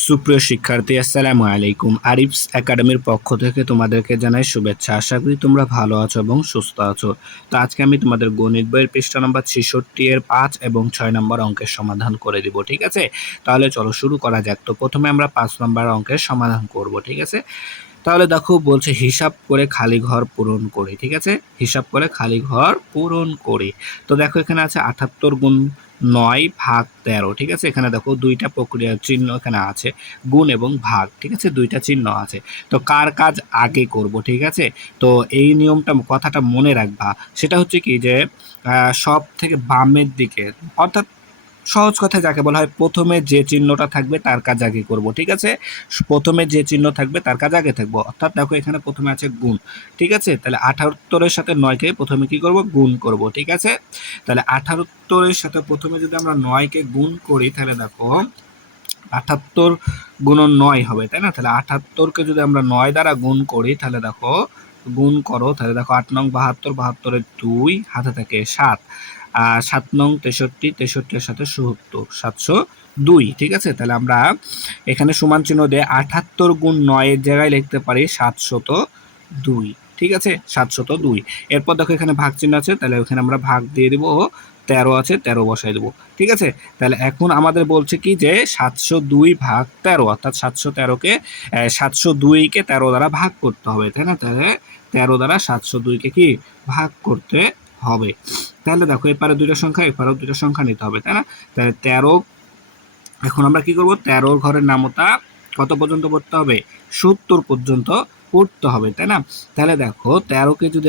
সুপ্রিয় শিক্ষার্থী, আসসালামু আলাইকুম। আরিফস একাডেমির পক্ষ থেকে তোমাদেরকে জানাই শুভেচ্ছা। আশা করি তোমরা ভালো আছো এবং সুস্থ আছো। তো আজকে আমি তোমাদের গণিত বইয়ের পৃষ্ঠা নম্বর 66 এর 5 এবং 6 নম্বর অঙ্কের সমাধান করে দিব, ঠিক আছে? তাহলে চলো শুরু করা যাক। তো প্রথমে আমরা 5 নম্বর অঙ্কের সমাধান করব, ঠিক আছে? তাহলে দেখো বলছে হিসাব করে খালি ঘর পূরণ করি, ঠিক আছে? হিসাব করে খালি ঘর পূরণ করি। তো দেখো এখানে আছে 78 গুণ 9 ভাগ 13, ঠিক আছে? এখানে দেখো দুইটা প্রক্রিয়ার চিহ্ন এখানে আছে, গুণ এবং ভাগ, ঠিক আছে? দুইটা চিহ্ন আছে। তো কার কাজ আগে করব, ঠিক আছে? তো এই নিয়মটা কথাটা মনে রাখবা। সেটা হচ্ছে কি যে সব থেকে বামের দিকে, অর্থাৎ সহজ কথায় যাকে বলা হয় প্রথমে যে চিহ্নটা থাকবে তার কাজ আগে করব, ঠিক আছে? প্রথমে যে চিহ্ন থাকবে তার কাজ আগে থাকবো। অর্থাৎ দেখো এখানে প্রথমে আছে গুণ, ঠিক আছে? তাহলে 78 সাথে 9কে প্রথমে কি করব, গুণ করব, ঠিক আছে? তাহলে 78 সাথে প্রথমে যদি আমরা 9কে গুণ করি তাহলে দেখো 78 গুণন 9 হবে, তাই না? তাহলে 78কে যদি আমরা 9 দ্বারা গুণ করি তাহলে দেখো গুণ করো, তাহলে দেখো 8 নং 72, 72 2 হাতে থাকে 7, 7 নং 63, 63 এর সাথে 77, 702, ঠিক আছে? তাহলে আমরা এখানে সমান চিহ্ন দিয়ে 78 গুণ 9 এর জায়গায় লিখতে পারি 702, ঠিক আছে? 702। এরপর দেখো এখানে ভাগ চিহ্ন আছে, তাহলে ওখানে আমরা ভাগ দিয়ে দিব, 13 আছে 13 বসাই দেবো, ঠিক আছে? তাহলে এখন আমাদের বলছে কি যে 702 ভাগ 13, অর্থাৎ 713কে 702কে 13 দ্বারা ভাগ করতে হবে, তাই না? তাহলে 13 দ্বারা 702কে কি ভাগ করতে হবে। তাহলে দেখো এপারে দুইটা সংখ্যা, এপারেও দুইটা সংখ্যা নিতে হবে, তাই না? তাহলে 13, এখন আমরা কি করব, 13 ঘরের নামতা কত পর্যন্ত পড়তে হবে, 70 পর্যন্ত পড়তে হবে, তাই না? তাহলে দেখো 13কে যদি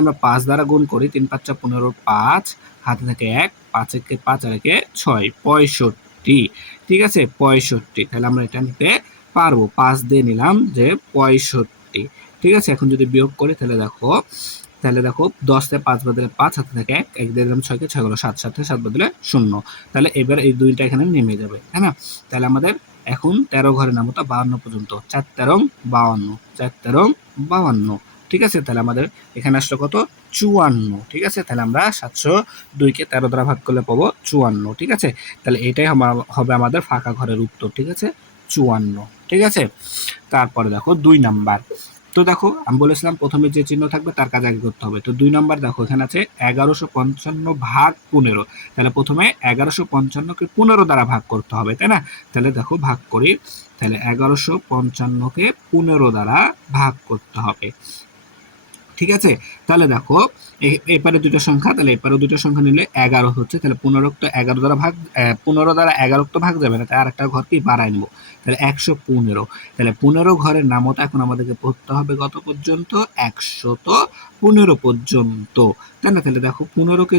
আমরা 5 দ্বারা গুণ করি, 3 5 15, 5 হাতে থাকে 1, 5 একে 5 আর একে 6, 65, ঠিক আছে? 65, তাহলে আমরা এটা নিতে পারবো। 5 দিয়ে নিলাম যে 65, ঠিক আছে? এখন যদি বিয়োগ করি তাহলে দেখো 10 তে 5 বদলে 5 হাতে থাকে 1, 1 দিয়ে দিলাম 6কে, 6 হলো 7, 7 7 বদলে 0। তাহলে এবার এই দুইটা এখানে নেমে যাবে, তাই না? তাহলে আমাদের এখন 13 ঘরের নামতা 52 পর্যন্ত, 4 13 52, 4 13 52, ঠিক আছে? তাহলে আমাদের এখানে আসলো কত, 54, ঠিক আছে? তাহলে আমরা 702কে 13 দ্বারা ভাগ করলে পাবো 54, ঠিক আছে? তাহলে এটাই হবে আমাদের ফাঁকা ঘরের উত্তর, ঠিক আছে? 54, ঠিক আছে? তারপরে দেখো 2 নাম্বার। তো দেখো আমি বলেছিলাম প্রথমে যে চিহ্ন থাকবে তার কাজ আগে করতে হবে। তো 2 নাম্বার দেখো এখানে আছে 1155 ভাগ 15, তাহলে প্রথমে 1155কে 15 দ্বারা ভাগ করতে হবে, তাই না? তাহলে দেখো ভাগ করি, তাহলে 1155কে 15 দ্বারা ভাগ করতে হবে, ঠিক আছে? তাহলে দেখো এপারে দুটো সংখ্যা, তাহলে এপারে দুটো সংখ্যা নিলে 11 হচ্ছে, তাহলে 15 তো 11 দ্বারা ভাগ, 15 দ্বারা 11 তো ভাগ যাবে না, তাই আরেকটা ঘর কি বাড়াই নেবো, তাহলে 115। তাহলে 15 ঘরের নামতা এখন আমাদেরকে পড়তে হবে কত পর্যন্ত, 115 পর্যন্ত, তাই না? তাহলে দেখো 15কে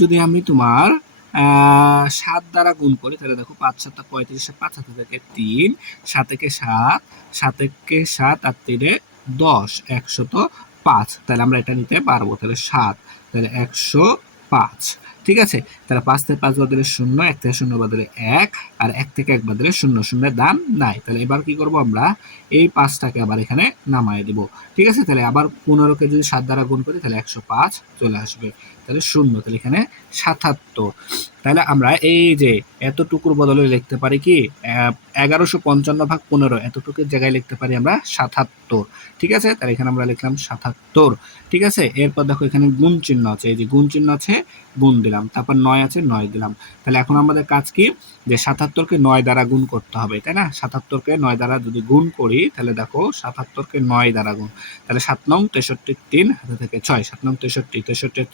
যদি আমি তোমার 7 দ্বারা গুণ করি, তাহলে দেখো 5 7 35, 5 হাতে থাকে 3, 7 একে 7, 7 একে 7 আর 3 10, 105, তাহলে আমরা এটা নিতে পারবো। তাহলে 7, তাহলে 105, ঠিক আছে? তাহলে 5 থেকে 5 বদলে 0, 1 থেকে 0 বদলে 1, আর 1 থেকে 1 বদলে 0, 0 দাম নাই। তাহলে এবার কি করব, আমরা এই 5টাকে আবার এখানে নামায় দিব, ঠিক আছে? তাহলে আবার 15কে যদি 7 দ্বারা গুণ করি তাহলে 105 চলে আসবে, তাহলে 0, তাহলে এখানে 77। তাহলে আমরা এই যে এতটুকুর বদলে লিখতে পারি কি 1155 ভাগ 15, এতটুকুর জায়গায় লিখতে পারি আমরা 77, ঠিক আছে? তাহলে এখানে আমরা লিখলাম 77, ঠিক আছে? এরপর দেখো এখানে গুণ চিহ্ন আছে, এই যে গুণ চিহ্ন আছে, গুণ দিলাম, তারপর 9 আছে 9 দিলাম। তাহলে এখন আমাদের কাজ কি, যে 77কে 9 দ্বারা গুণ করতে হবে, তাই না? 77কে 9 দ্বারা যদি গুণ করি তাহলে দেখো 77কে 9 দ্বারা গুণ, তাহলে 7 নং 63 3 হাতে থেকে 6, 7 নং 63, 63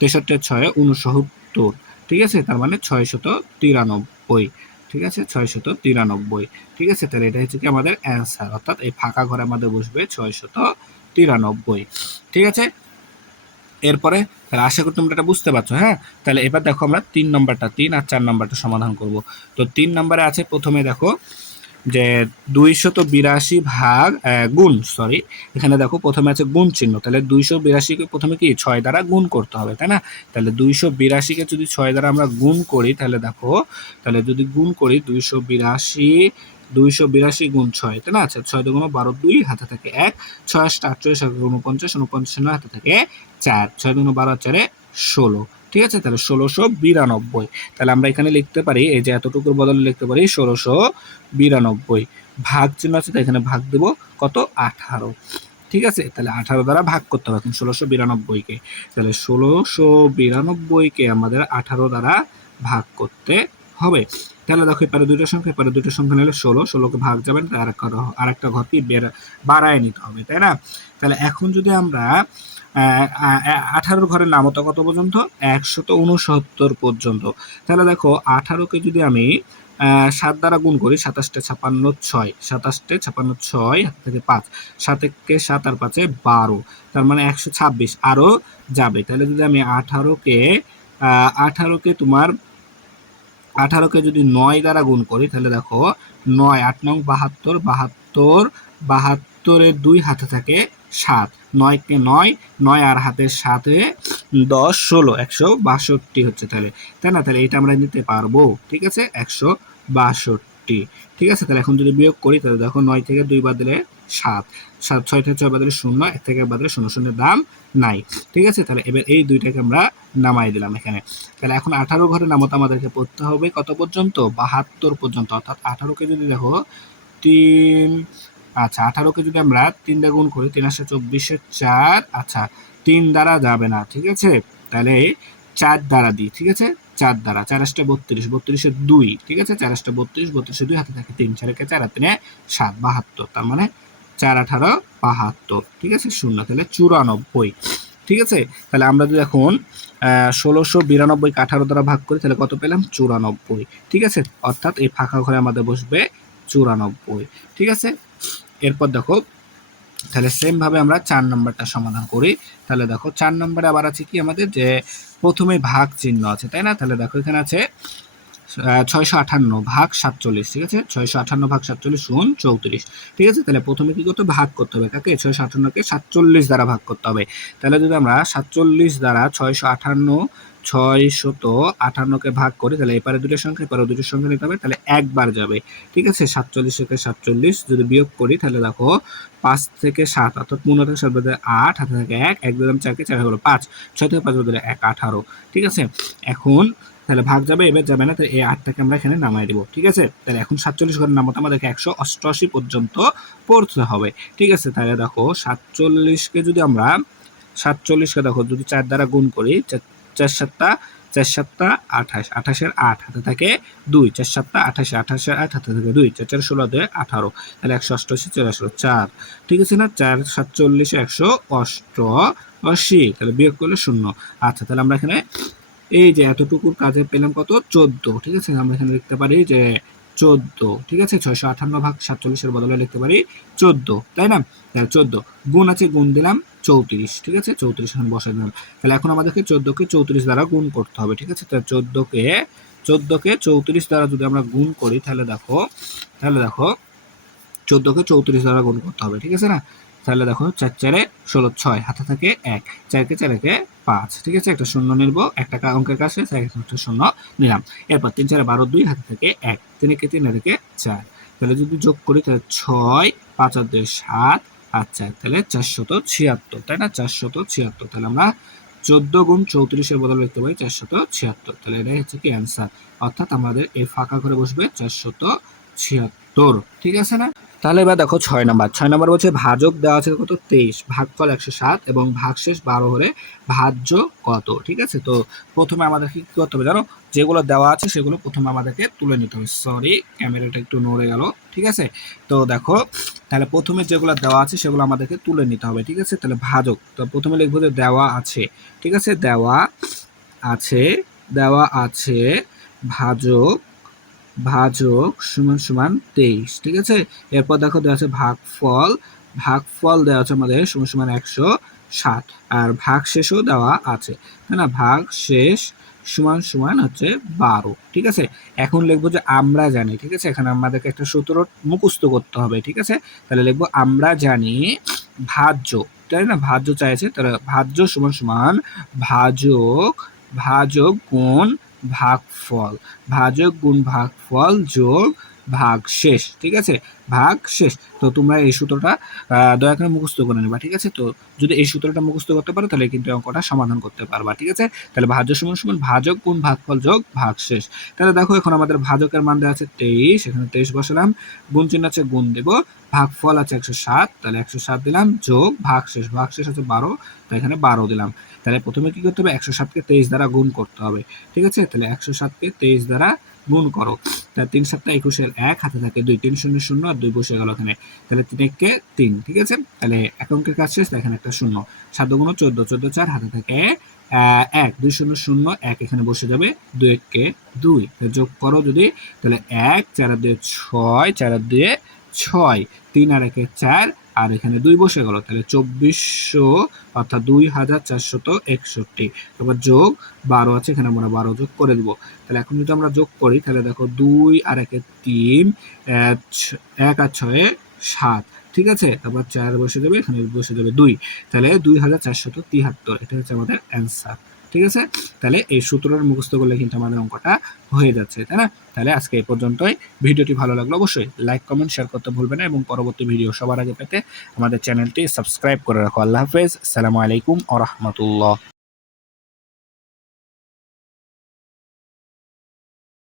6 69, ঠিক আছে? তার মানে 693, ঠিক আছে? 693, ঠিক আছে? তাহলে এটা হচ্ছে কি আমাদের অ্যান্সার, অর্থাৎ এই ফাঁকা ঘরে আমাদের বসবে 693, ঠিক আছে? এরপরে তাহলে আশা করি তোমরা এটা বুঝতে পারছো, হ্যাঁ? তাহলে এবার দেখো আমরা 3 নম্বরটা, 3 আর 4 নম্বরটা সমাধান করব। তো 3 নম্বরে আছে প্রথমে দেখো যে 282 ভাগ গুণ, সরি, এখানে দেখো প্রথমে আছে গুণ চিহ্ন, তাহলে 282কে প্রথমে কি 6 দ্বারা গুণ করতে হবে, তাই না? তাহলে 282কে যদি 6 দ্বারা আমরা গুণ করি তাহলে দেখো, তাহলে যদি গুণ করি 282 গুণ 6, তাই না? আচ্ছা 6 দুগুণ 12, 2 হাতে থাকে 1, 6 8 48, 49, 49 হাতে থাকে 4, 6 দুগুণ 12 4 16, ঠিক আছে, তাহলে 1692। তাহলে আমরা এখানে লিখতে পারি, এই যে এতটুকুর বদলে লিখতে পারি 1692। ভাগ চিহ্ন আছে, তাই এখানে ভাগ দেব কত, 18। ঠিক আছে, তাহলে 18 দ্বারা ভাগ করতে হবে এখন 1692-কে। তাহলে 1692-কে আমাদের 18 দ্বারা ভাগ করতে হবে। তাহলে দেখো এপারে দুইটা সংখ্যা নিলে 16কে ভাগ যাবেন, আর একটা ঘর কি বাড়ায় নিতে হবে, তাই না? তাহলে এখন যদি আমরা 18 ঘরের নামতা কত পর্যন্ত, 169 পর্যন্ত। তাহলে দেখো 18কে যদি আমি 7 দ্বারা গুণ করি, 27 56 6, 27 56 6 হাত থেকে 5, 7 কে 7 আর 5 12, তার মানে 126 আরো যাবে। তাহলে যদি আমি 18কে তোমার 18কে যদি 9 দ্বারা গুণ করি, তাহলে দেখো 9 8 9 72, 72 2 হাতে থাকে 7, 9 কে 9, 9 আর হাতের 7 10 16, 162 হচ্ছে, তাই না? তাহলে এটা আমরা নিতে পারবো, ঠিক আছে, 162। ঠিক আছে, তাহলে এখন যদি বিয়োগ করি, তাহলে দেখো 9 থেকে 2 বাদ দিলে 7, 6 থেকে 6 বাদ দিলে 0, 1 থেকে বাদ দিলে 0, 0 দাম নাই। ঠিক আছে, তাহলে এবার এই দুইটাকে আমরা নামাই দিলাম এখানে। তাহলে এখন 18 ঘরের নামতা আমাদেরকে পড়তে হবে কত পর্যন্ত, 72 পর্যন্ত। অর্থাৎ 18কে যদি দেখো 3, আচ্ছা 18কে যদি আমরা 3 দিয়ে গুণ করি, 3 আসে 24 4, আচ্ছা 3 দ্বারা যাবে না, ঠিক আছে, তাহলে 4 দ্বারা দিই, ঠিক আছে, 4 দ্বারা, 4 আসতে 32, 32 2, ঠিক আছে, 4 আসতে 32, 32 2 হাতে থাকে 3, 4 কে 4 আর 3 7, 72, তার মানে 4 18 72, ঠিক আছে, 0, তাহলে 94। ঠিক আছে, তাহলে আমরা যদি এখন 1692-কে 18 দ্বারা ভাগ করি, তাহলে কত পেলাম, 94। ঠিক আছে, অর্থাৎ এই ফাঁকা ঘরে আমাদের বসবে 94। ঠিক আছে, এরপর দেখো, তাহলে সেম ভাবে আমরা 4 নম্বরটা সমাধান করি। তাহলে দেখো 4 নম্বরে আবার আছে কি আমাদের, যে প্রথমে ভাগ চিহ্ন আছে, তাই না? তাহলে দেখো এখানে আছে 658 ভাগ 47, ঠিক আছে, 658 ভাগ 47 সমান 34। ঠিক আছে, তাহলে প্রথমে কি করতে হবে, ভাগ করতে হবে, কাকে, 658-কে 47 দ্বারা ভাগ করতে হবে। তাহলে যদি আমরা 47 দ্বারা 658কে ভাগ করি, তাহলে এপারে দুটো সংখ্যা এপারে দুটো সংখ্যা নিতে হবে, তাহলে একবার যাবে। ঠিক আছে, 47 থেকে 47 যদি বিয়োগ করি, তাহলে দেখো 5 থেকে 7, অর্থাৎ 15 থেকে 7 বাদে 8, হাতে থেকে 1, 1 দিলাম 4কে, 4 হলো 5, 6 থেকে 5 বাদে 1 18। ঠিক আছে, এখন তাহলে ভাগ যাবে, এবার যাবে না, তাহলে এই 8টাকে আমরা এখানে নামাই দেবো। ঠিক আছে, তাহলে এখন 47 ঘরের নামতা আমাদেরকে 188 পর্যন্ত পড়তে হবে। ঠিক আছে, তাহলে দেখো 47কে যদি আমরা 47কে দেখো যদি 4 দ্বারা গুণ করি, 4 7 4 7 28, 28-এর 8 হাতে থাকে 2, 4 7 28, 28-এর 8 হাতে থাকে 2, 4 4 16 2 18, তাহলে 188 4 আসলো 4। ঠিক আছে না, 4 47 188, তাহলে বিয়োগ করলে 0। আচ্ছা, তাহলে আমরা এখানে এই যে এতটুকুর কাজে পেলাম কত, 14। ঠিক আছে, আমরা এখানে লিখতে পারি যে 14। ঠিক আছে, 658 ভাগ 47-এর বদলে লিখতে পারি 14, তাই না? তাহলে 14 গুণ আছে, গুণ দিলাম 34। ঠিক আছে, 34 এখানে বসাই দিলাম। তাহলে এখন আমাদেরকে 14কে 34 দ্বারা গুণ করতে হবে। ঠিক আছে, তাহলে 14কে 34 দ্বারা যদি আমরা গুণ করি, তাহলে দেখো 14কে 34 দ্বারা গুণ করতে হবে। ঠিক আছে না, তাহলে দেখো 4 4 16 6, হাতে থাকে 1, 4কে 4কে 5। ঠিক আছে, একটা শূন্য নিব, একটা অঙ্কের কাছে একটা শূন্য নিলাম। এরপর 3 4 12 2, হাতে থেকে 1, 3 কে 3 থেকে 4। তাহলে যদি যোগ করি, তাহলে 6 5 আর 2 7 আর 4, তাহলে 476, তাই না, 476। তাহলে আমরা 14 গুণ 34-এর বদলে লিখতে পারি 476। তাহলে এটাই হচ্ছে কি অ্যান্সার, অর্থাৎ আমাদের এই ফাঁকা ঘরে বসবে 476। ঠিক আছে না? তাহলে এবার দেখো 6 নাম্বার বলছে ভাজক দেওয়া আছে কত, 23, ভাগফল 107 এবং ভাগশেষ 12 হলে ভাজ্য কত। ঠিক আছে, তো প্রথমে আমাদেরকে কি করতে হবে জানো, যেগুলো দেওয়া আছে সেগুলো প্রথমে আমাদেরকে তুলে নিতে হবে। সরি, ক্যামেরাটা একটু নড়ে গেল। ঠিক আছে, তো দেখো তাহলে প্রথমে যেগুলো দেওয়া আছে সেগুলো আমাদেরকে তুলে নিতে হবে। ঠিক আছে, তাহলে ভাজক, তো প্রথমে লিখবো যে দেওয়া আছে। ঠিক আছে, দেওয়া আছে ভাজক সমান সমান 23। ঠিক আছে, এরপর দেখো দেওয়া আছে ভাগফল দেওয়া আছে আমাদের সমান সমান 107, আর ভাগশেষও দেওয়া আছে, তাই না, ভাগশেষ সমান সমান হচ্ছে 12। ঠিক আছে, এখন লিখবো যে আমরা জানি। ঠিক আছে, এখানে আমাদেরকে একটা সূত্র মুখস্থ করতে হবে। ঠিক আছে, তাহলে লিখবো আমরা জানি ভাজ্য, তাই না, ভাজ্য চাইছে, তাহলে ভাজ্য সমান সমান ভাজক গুণ ভাগফল যোগ ভাগ শেষ, ঠিক আছে, ভাগ শেষ। তো তোমরা এই সূত্রটা দয়া করে মুখস্থ করে নেবা, ঠিক আছে। তো যদি এই সূত্রটা মুখস্থ করতে পারো তাহলে কিন্তু অঙ্কটা সমাধান করতে পারবা, ঠিক আছে। তাহলে ভাজ্য সমান সমান ভাজক গুণ ভাগফল যোগ ভাগ শেষ। তাহলে দেখো এখন আমাদের ভাজকের মান দেওয়া আছে 23, এখানে 23 বসালাম, গুণ চিহ্ন আছে গুণ দেব, ভাগফল আছে 107, তাহলে 107 দিলাম, যোগ ভাগ শেষ আছে 12, তো এখানে 12 দিলাম। তাহলে প্রথমে কি করতে হবে, 107কে 23 দ্বারা গুণ করতে হবে, ঠিক আছে। তাহলে 107কে 23 দ্বারা গুণ করো, তাহলে 3 7 21 1 হাতে থাকে 2, 3 0 0 আর 2 বসে গেল এখানে, তাহলে 3 1 3, ঠিক আছে। তাহলে এক অঙ্কের কাজ শেষ, এখানে একটা শূন্য, 7 গুণ 14, 14 4 হাতে থাকে 1, 2 0 0 1 এখানে বসে যাবে, 2 1 2, যোগ করো যদি, তাহলে 1 4 2 6, 4 2 6, 3 আর 1 4, আর এখানে 2 বসে গেল, তাহলে 2400 অর্থাৎ 2461। তারপর যোগ 12 আছে, এখানে আমরা 12 যোগ করে দিব। তাহলে এখন যদি আমরা যোগ করি তাহলে দেখো 2 আর 1 3, 1 আর 6 7, ঠিক আছে। তারপর 4 বসে যাবে, এখানে বসে যাবে 2, তাহলে 2473, এটা হচ্ছে আমাদের অ্যান্সার, ঠিক আছে। তাহলে এই সূত্রটা মুখস্থ করলে কিন্তু আমাদের অঙ্কটা হয়ে যাচ্ছে, তাই না। তাহলে আজকে এই পর্যন্তই। ভিডিওটি ভালো লাগলো অবশ্যই লাইক কমেন্ট শেয়ার করতে ভুলবে না, এবং পরবর্তী ভিডিও সবার আগে পেতে আমাদের চ্যানেলটি সাবস্ক্রাইব করে রাখো। আল্লাহ হাফেজ, আসসালামু আলাইকুম ওয়া রাহমাতুল্লাহ।